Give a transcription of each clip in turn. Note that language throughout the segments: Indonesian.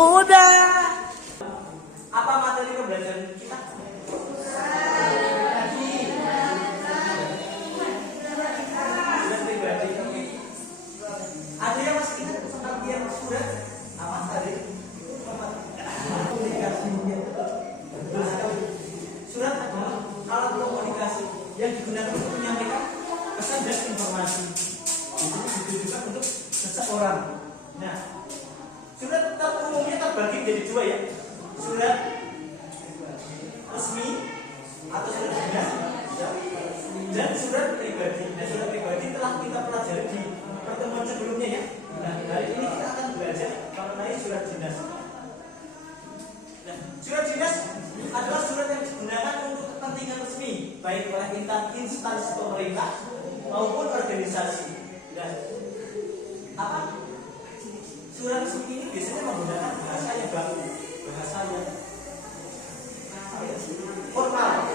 Koda. Apa materi pembelajaran kita? Ada yang masih ingat tentang dia surat apa tadi? Komunikasi. Surat adalah alat komunikasi yang digunakan untuk menyampaikan pesan dan informasi. Itu ditujukan untuk seseorang. Nah, surat umumnya terbagi menjadi dua ya. Surat resmi atau surat dinas dan surat pribadi. Nah, surat pribadi telah kita pelajari di pertemuan sebelumnya ya. Nah, hari ini kita akan belajar mengenai surat dinas. Nah, surat dinas adalah surat yang digunakan untuk kepentingan resmi, baik oleh instansi pemerintah maupun organisasi. Dan apa? Surat resmi ini biasanya menggunakan bahasa yang baku, bahasa yang formal.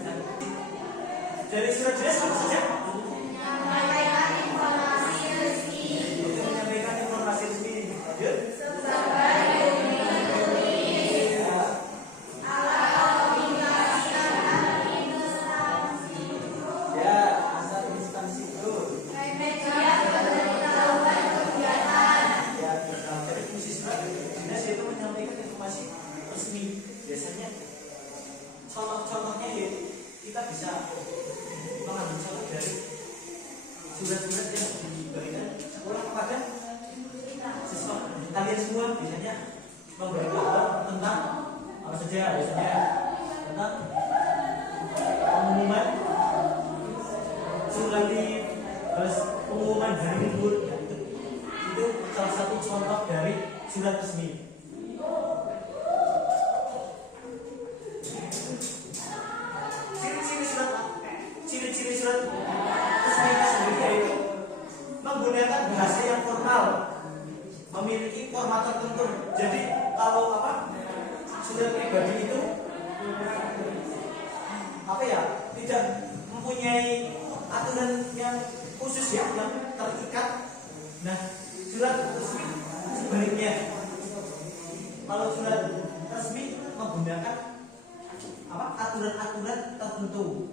Nah, dari surat dinas apa saja? Menyampaikan informasi resmi. Menyampaikan informasi resmi. Lanjut. Biasanya contoh-contohnya ya kita bisa mengambil contoh dari surat-surat yang diberikan sekolah kepada siswa. Kalian semua biasanya memberi kabar tentang apa saja, biasanya tentang pengumuman surat terus pengumuman hari libur. Itu salah satu contoh dari surat resmi. Ciri-ciri surat resmi sendiri yaitu menggunakan bahasa yang formal, memiliki format tertentu. Jadi kalau surat pribadi itu tidak mempunyai aturan yang khusus ya, yang terikat. Nah, surat resmi sebaliknya. Kalau surat resmi menggunakan aturan-aturan tertentu.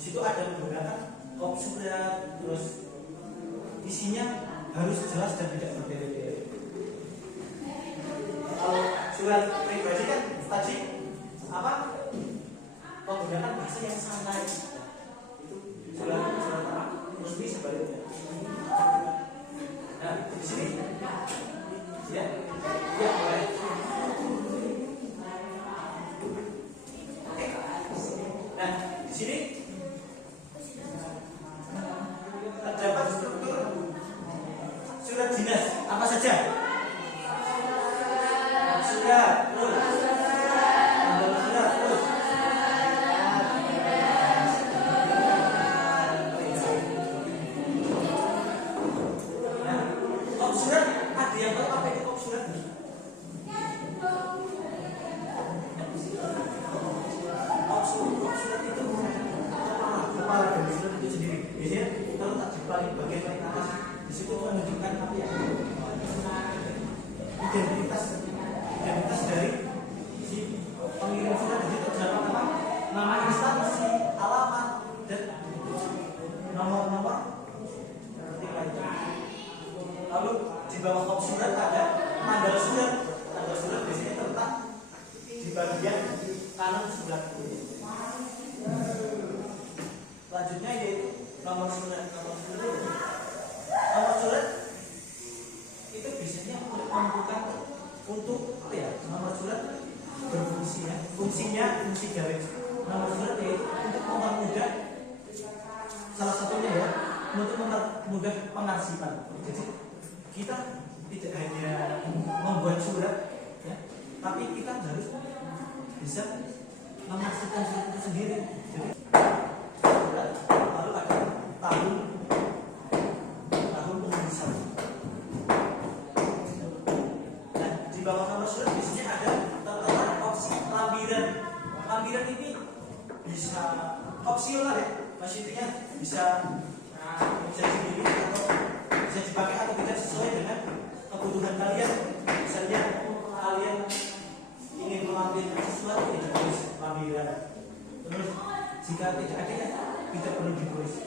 Di situ ada menggunakan kop surat, terus isinya harus jelas dan tidak berbeda-beda. Kalau surat pribadi kan tadi menggunakan bahasa yang santai. Itu surat resmi sebaliknya. Nah, di sini ya boleh. Oke. Nah, di sini terdapat struktur surat dinas apa saja? Surat, terus kop surat ada yang tahu apa itu kop surat? Kop surat itu kepala dari surat itu sendiri. Biasanya kalau tak di bagian paling atas, di situ menunjukkan identitas dari si pengirim surat. Di situ terdapat nama instansi, alamat, dan nomor-nomor lalu di bawah kop surat ada tanggal surat. Tanggal surat biasanya terletak di bagian kanan sebelah kiri. Selanjutnya yaitu nomor surat. Nomor surat itu biasanya menentukan untuk nomor surat berfungsi ya. Fungsi dari nomor surat yaitu untuk mempermudah, salah satunya ya, untuk mempermudah pengarsipan. Jadi kita tidak hanya membuat surat ya, tapi kita harus bisa mengarsipkan surat itu sendiri. Jadi surat, lalu ada tahun penulisan. Nah, di bawah nomor surat biasanya ada tertera opsi lampiran. Lampiran ini bisa opsional ya, maksudnya bisa sendiri atau bisa dipakai atau tidak sesuai dengan kebutuhan kalian. Misalnya kalian ingin mengambil sesuatu yang ditulis lampiran. Terus jika tidak ada tidak perlu ditulis.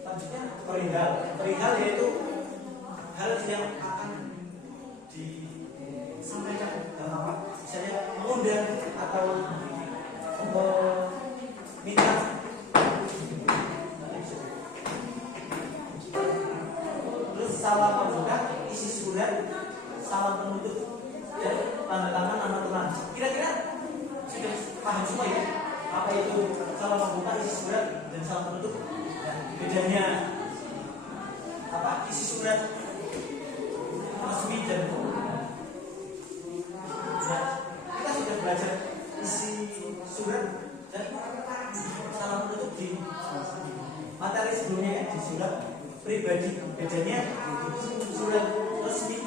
Selanjutnya perihal. Perihal yaitu hal yang akan disampaikan dalam apa? Misalnya mengundang atau minta. Terus salam pembuka, isi surat, salam penutup, dan tanda tangan nama Tuhan. Kira-kira sudah paham semua ya? Apa itu salam pembuka, isi surat, dan salam penutup? Dan bedanya apa? Isi surat resmi dan kita sudah belajar isi surat dan salam penutup di materi sebelumnya ya, di surat pribadi. Bedanya surat resmi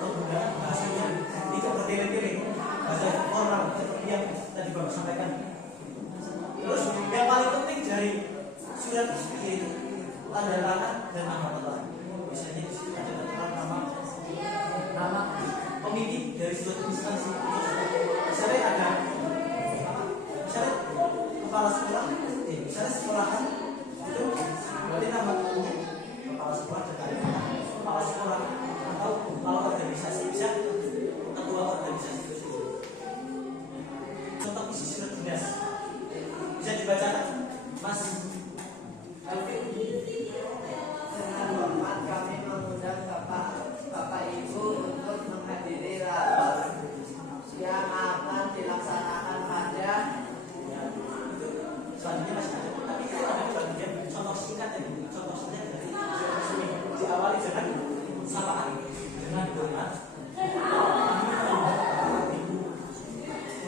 menggunakan bahasanya tidak bertele-tele, bahasa formal seperti yang tadi Bapak sampaikan. Terus yang paling penting dari surat resmi yaitu tanda tangan dan nama Tuhan. Misalnya ada nama pemimpin dari suatu instansi. Misalnya ada misalnya kepala sekolah, misalnya sekolahan itu berarti nama kepala sekolah dan kepala sekolah, atau kalau organisasi bisa ketua organisasi itu sendiri. Contoh isi surat dinas bisa dibacakan, Mas Alvin. Dengan hormat kami mengundang Bapak Ibu untuk menghadiri rapat yang akan dilaksanakan pada selanjutnya masih ada, tapi itu ada bagian contoh singkat dari contoh singkat dari resmi. Diawali dengan sapaan, dengan hormat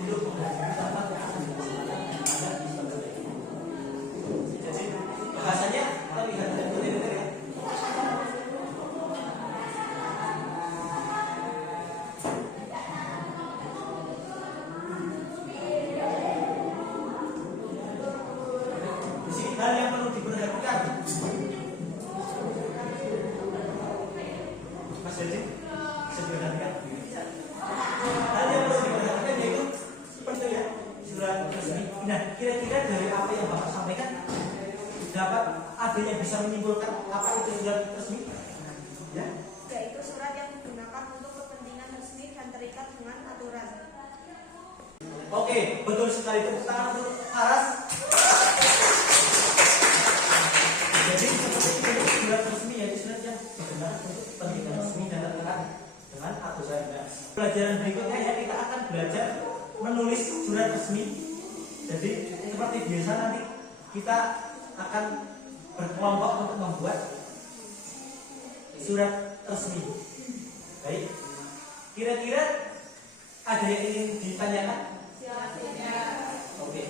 untuk menghadiri rapat yang akan dilaksanakan pada istimewa. Jadi bahasanya terlihat dari materi ya. Hal yang perlu diperhatikan, Mas Jadi, sebenarnya hal yang perlu diperhatikan yaitu seperti ya surat resmi. Nah, kira-kira dari apa yang Bapak sampaikan dapat ada yang bisa menyimpulkan apa itu surat resmi? Ya, yaitu surat yang digunakan untuk kepentingan resmi dan terikat dengan aturan. Oke, betul sekali. Tepuk tangan untuk Aras. Jadi surat resmi yaitu surat yang digunakan untuk kepentingan resmi dan terikat dengan aturan. Pelajaran berikutnya ya kita akan belajar menulis surat resmi. Jadi seperti biasa nanti kita akan berkelompok untuk membuat surat resmi. Baik. Kira-kira ada yang ingin ditanyakan? Oke.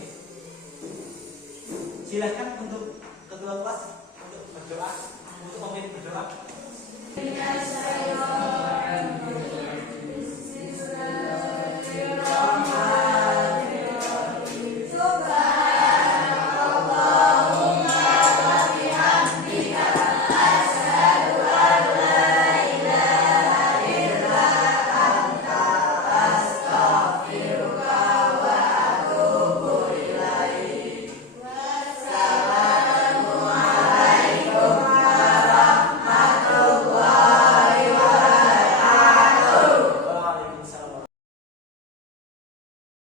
Silakan untuk ketua kelas.